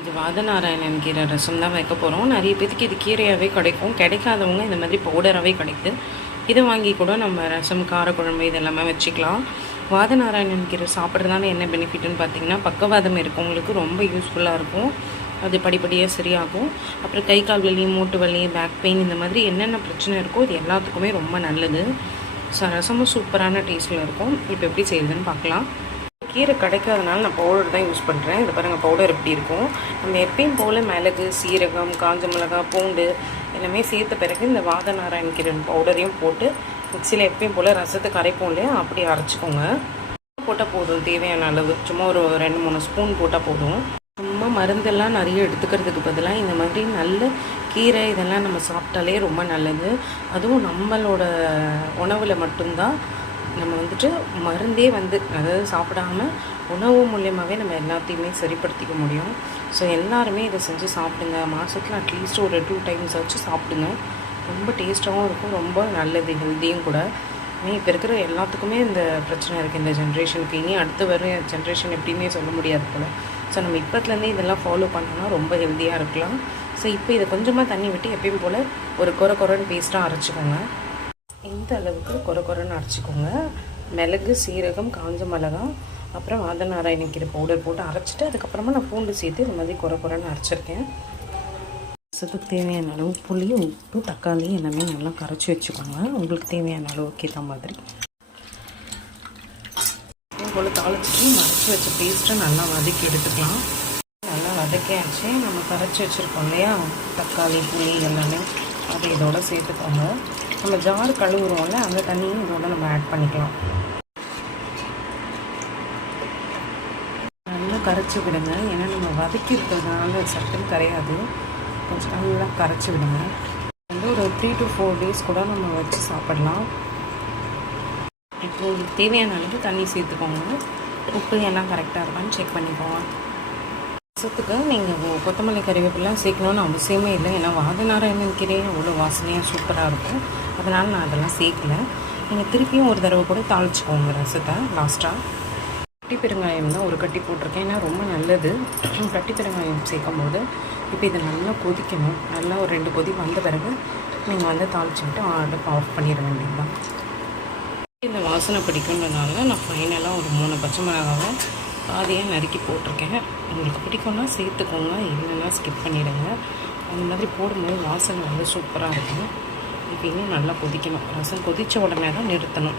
இது வாதநாராயணன் கீரை ரசம் தான் வைக்க போகிறோம். நிறைய பேத்துக்கு இது கீரையாகவே கிடைக்கும். கிடைக்காதவங்க இந்த மாதிரி பவுடராகவே கிடைக்குது. இதை வாங்கி கூட நம்ம ரசம், காரக்குழம்பு இதெல்லாமே வச்சுக்கலாம். வாதநாராயணன் கீரை சாப்பிட்றதுனால என்ன பெனிஃபிட்னு பார்த்தீங்கன்னா, பக்கவாதம் இருக்கவங்களுக்கு ரொம்ப யூஸ்ஃபுல்லாக இருக்கும். அது படிப்படியாக சரியாகும். அப்புறம் கை கால் வலி, மூட்டு வலி, பேக் பெயின் இந்த மாதிரி என்னென்ன பிரச்சனை இருக்கோ இது எல்லாத்துக்குமே ரொம்ப நல்லது. ரசமும் சூப்பரான டேஸ்ட்டில் இருக்கும். இப்போ எப்படி செய்யுதுன்னு பார்க்கலாம். கீரை கிடைக்காதனால நான் பவுடர் தான் யூஸ் பண்ணுறேன். இது பாருங்கள், பவுடர் எப்படி இருக்கும். நம்ம எப்பயும் போல் மிளகு, சீரகம், காஞ்ச மிளகாய், பூண்டு எல்லாமே சேர்த்த பிறகு இந்த வாதநாராயண கீரை பவுடரையும் போட்டு மிக்சியில் எப்பயும் போல் ரசத்துக்கு அரைப்போம் இல்லையா, அப்படி அரைச்சிக்கோங்க. போட்டால் போதும், தேவையான அளவு சும்மா ஒரு 2-3 ஸ்பூன் போட்டால் போதும். சும்மா மருந்தெல்லாம் நிறைய எடுத்துக்கிறதுக்கு பதிலாக இந்த மாதிரி நல்ல கீரை இதெல்லாம் நம்ம சாப்பிட்டாலே ரொம்ப நல்லது. அதுவும் நம்மளோட உணவில் மட்டும்தான் நம்ம மருந்தே அதாவது சாப்பிடாம உணவு மூலியமாகவே நம்ம எல்லாத்தையுமே சரிப்படுத்திக்க முடியும். ஸோ எல்லாருமே இதை செஞ்சு சாப்பிடுங்க. மாதத்தில் அட்லீஸ்ட் ஒரு 2 டைம்ஸ் வச்சு சாப்பிடுங்க. ரொம்ப டேஸ்ட்டாகவும் இருக்கும், ரொம்ப நல்லது, ஹெல்த்தியும் கூட. இப்போ இருக்கிற எல்லாத்துக்குமே இந்த பிரச்சனை இருக்குது இந்த ஜென்ரேஷனுக்கு. இனி அடுத்து வர ஜென்ரேஷன் எப்படின்னே சொல்ல முடியாது போல். ஸோ நம்ம இப்போத்துலேருந்தே இதெல்லாம் ஃபாலோ பண்ணோன்னா ரொம்ப ஹெல்த்தியாக இருக்கலாம். ஸோ இப்போ இதை கொஞ்சமாக தண்ணி விட்டு எப்பயும் போல் ஒரு கொரன்னு பேஸ்ட்டாக அரைச்சிக்கோங்க. இந்த அளவுக்கு கொரன்னு அரைச்சிக்கோங்க. மிளகு, சீரகம், காஞ்ச மிளகாய், அப்புறம் வாதநாராயண கீரை பவுடர் போட்டு அரைச்சிட்டு அதுக்கப்புறமா நான் பூண்டு சேர்த்து இந்த மாதிரி கொரன்னு அரைச்சிருக்கேன். ரசத்துக்கு தேவையான அளவு புளி, உப்பு, தக்காளி எல்லாமே நல்லா கரைச்சி வச்சுக்கோங்க. உங்களுக்கு தேவையான அளவுக்கு ஏற்ற மாதிரி போல் தாளிச்சிட்டு மறைச்சி வச்ச பேஸ்ட்டை நல்லா வதக்கி எடுத்துக்கலாம். நல்லா வதக்கியாச்சு. நம்ம கரைச்சி வச்சுருக்கோம் இல்லையா, தக்காளி, புளி எல்லாமே அதை இதோட சேர்த்துக்கோங்க. நம்ம ஜார் கழுவுறோம்ல, அந்த தண்ணியும் இதோட நம்ம ஆட் பண்ணிக்கலாம். நல்லா கரைச்சி விடுங்க. ஏன்னா நம்ம வதக்கி இருக்கிறதுனால சட்டுன்னு கரையாது. கொஞ்சம் நல்லா கரைச்சி விடுங்க. ஒரு 3 to 4 days கூட நம்ம வச்சு சாப்பிடலாம். இப்போ உங்களுக்கு தேவையான அளவு தண்ணி சேர்த்துக்கோங்க. உப்பு எல்லாம் கரெக்டாக இருக்கான்னு செக் பண்ணிக்கோங்க. ரசத்துக்கு நீங்கள் கொத்தமல்லி, கறிவேப்பிலாம் சேர்க்கணுன்னு அவசியமே இல்லை. ஏன்னா வாதநாராயணன் கீரையே அவ்வளோ வாசனையாக சூப்பராக இருக்கும். அதனால் நான் அதெல்லாம் சேர்க்கல. நீங்கள் திருப்பியும் ஒரு தடவை கூட தாளிச்சிக்கோங்க ரசத்தை லாஸ்ட்டாக. கட்டி பெருங்காயம் தான் ஒரு கட்டி போட்டிருக்கேன். ஏன்னா ரொம்ப நல்லது கட்டி பெருங்காயம் சேர்க்கும் போது. இப்போ இதை நல்லா கொதிக்கணும். நல்லா ஒரு 2 கொதி வந்த பிறகு நீங்கள் தாளிச்சுக்கிட்டு அடுப்பு ஆஃப் பண்ணிட வேண்டியதுதான். இந்த வாசனை பிடிக்குன்றதுனால நான் ஃபைனலாக ஒரு 3 பச்சை மிளகாவை பாதியாக நறுக்கி போட்டிருக்கேன். உங்களுக்கு பிடிக்கும்னா சேர்த்துக்கோங்க, இல்லைன்னா ஸ்கிப் பண்ணிவிடுங்க. அந்த மாதிரி போடும்போது வாசனை சூப்பராக இருக்கும். இப்போ இன்னும் நல்லா கொதிக்கணும். ரசம் கொதித்த உடனே தான் நிறுத்தணும்.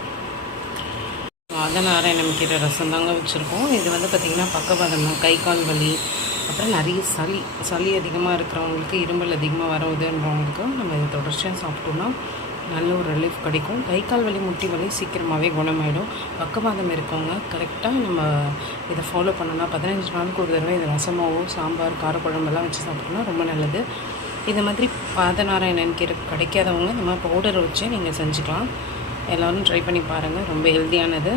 வாதநாராயணன் கீரை ரசம் தாங்க வச்சுருக்கோம். இது பார்த்திங்கன்னா பக்கவாதம், கை கால் வலி, அப்புறம் நிறைய சளி அதிகமாக இருக்கிறவங்களுக்கு, இருமல் அதிகமாக வரவுதுன்றவங்களுக்கு நம்ம இதை தொடர்ச்சியாக சாப்பிட்டோம்னா நல்ல ஒரு ரிலீஃப் கிடைக்கும். கை கால் வலி, முட்டி வலி சீக்கிரமாகவே குணமாயிடும். பக்கவாதம் இருக்கவங்க கரெக்டாக நம்ம இதை ஃபாலோ பண்ணோன்னா 15 நாளுக்கு ஒரு தடவை இது ரசமாவோ, சாம்பார், காரக்குழம்பெல்லாம் வச்சு சாப்பிட்டோம்னா ரொம்ப நல்லது. இது மாதிரி வாதநாராயணன் கீரை கிடைக்காதவங்க நம்ம பவுடரை வச்சு நீங்கள் செஞ்சுக்கலாம். எல்லோரும் ட்ரை பண்ணி பாருங்கள். ரொம்ப ஹெல்த்தியானது.